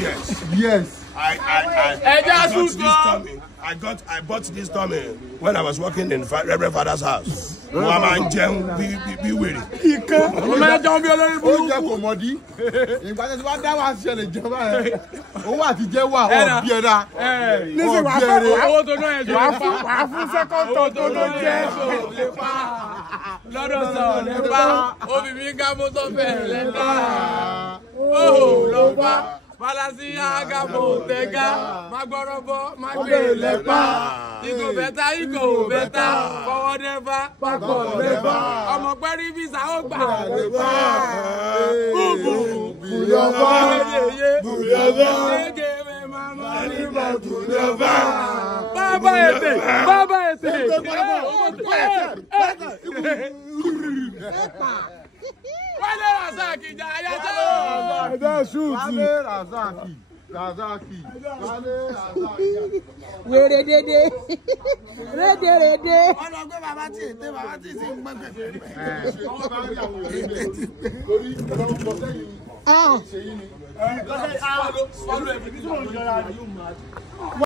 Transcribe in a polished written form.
Yes. Yes. I bought this tummy when I was working in Reverend Father's house. Mama and Jem be weary. Malasia Gabotega, Magorobo, Magelepa, Igo Beta, forward never, backward never. I'm a very visa Oba.